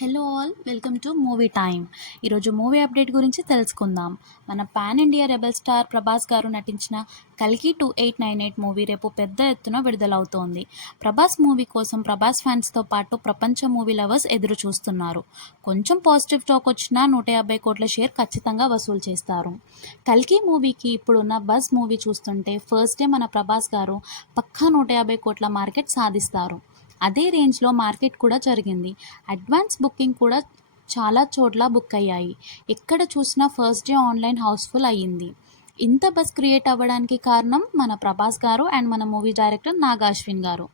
Hello all, welcome to movie time. ఈరోజు movie update గురించి తెలుసుకుందాం. మన pan India rebel star Prabhas గారు నటించిన కల్కి 2898 మూవీ రేపు పెద్ద ఎత్తున విడుదలవుతోంది. ప్రభాస్ మూవీ కోసం ప్రభాస్ ఫ్యాన్స్తో పాటు ప్రపంచ మూవీ లవర్స్ ఎదురు చూస్తున్నారు. కొంచెం పాజిటివ్ టాక్ వచ్చినా 150 కోట్ల షేర్ ఖచ్చితంగా వసూలు చేస్తారు. కల్కి మూవీకి ఇప్పుడున్న బజ్ మూవీ చూస్తుంటే ఫస్ట్ డే మన ప్రభాస్ గారు పక్కా 150 కోట్ల మార్కెట్ సాధిస్తారు. అదే రేంజ్లో మార్కెట్ కూడా జరిగింది. అడ్వాన్స్ బుకింగ్ కూడా చాలా చోట్ల బుక్ అయ్యాయి. ఎక్కడ చూసినా ఫస్ట్ డే ఆన్లైన్ హౌస్ఫుల్ అయ్యింది. ఇంత బస్ క్రియేట్ అవ్వడానికి కారణం మన ప్రభాస్ గారు అండ్ మన మూవీ డైరెక్టర్ నాగా అశ్విన్ గారు.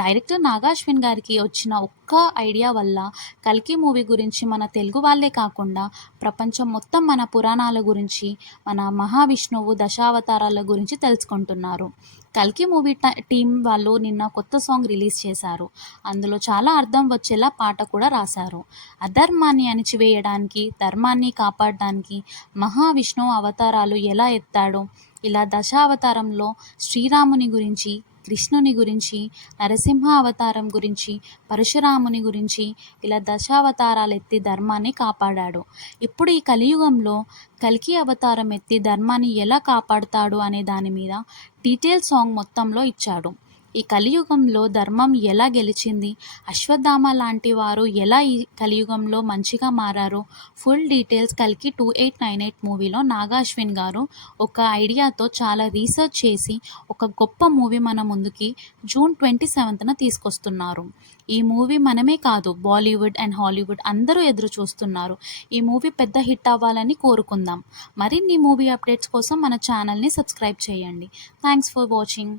డైరెక్టర్ నాగా అశ్విన్ గారికి వచ్చిన ఒక్క ఐడియా వల్ల కల్కి మూవీ గురించి మన తెలుగు వాళ్ళే కాకుండా ప్రపంచం మొత్తం మన పురాణాల గురించి, మన మహావిష్ణువు దశావతారాల గురించి తెలుసుకుంటున్నారు. కల్కి మూవీ టీం వాళ్ళు నిన్న కొత్త సాంగ్ రిలీజ్ చేశారు. అందులో చాలా అర్థం వచ్చేలా పాట కూడా రాశారు. అధర్మాన్ని అణిచివేయడానికి, ధర్మాన్ని కాపాడడానికి మహావిష్ణువు అవతారాలు ఎలా ఎత్తాడో, ఇలా దశావతారంలో శ్రీరాముని గురించి, కృష్ణుని గురించి, నరసింహ అవతారం గురించి, పరశురాముని గురించి ఇలా దశావతారాలు ఎత్తి ధర్మాన్ని కాపాడాడు. ఇప్పుడు ఈ కలియుగంలో కల్కి అవతారం ఎత్తి ధర్మాన్ని ఎలా కాపాడుతాడు అనే దాని మీద డీటెయిల్ సాంగ్ మొత్తంలో ఇచ్చాడు. ఈ కలియుగంలో ధర్మం ఎలా గెలిచింది, అశ్వత్థామ లాంటి వారు ఎలా ఈ కలియుగంలో మంచిగా మారారో ఫుల్ డీటెయిల్స్ కల్కి 2898 మూవీలో నాగా అశ్విన్ గారు ఒక ఐడియాతో చాలా రీసెర్చ్ చేసి ఒక గొప్ప మూవీ మన ముందుకి జూన్ 27న తీసుకొస్తున్నారు. ఈ మూవీ మనమే కాదు, బాలీవుడ్ అండ్ హాలీవుడ్ అందరూ ఎదురు చూస్తున్నారు. ఈ మూవీ పెద్ద హిట్ అవ్వాలని కోరుకుందాం. మరిన్ని మూవీ అప్డేట్స్ కోసం మన ఛానల్ని సబ్స్క్రైబ్ చేయండి. Thanks for watching.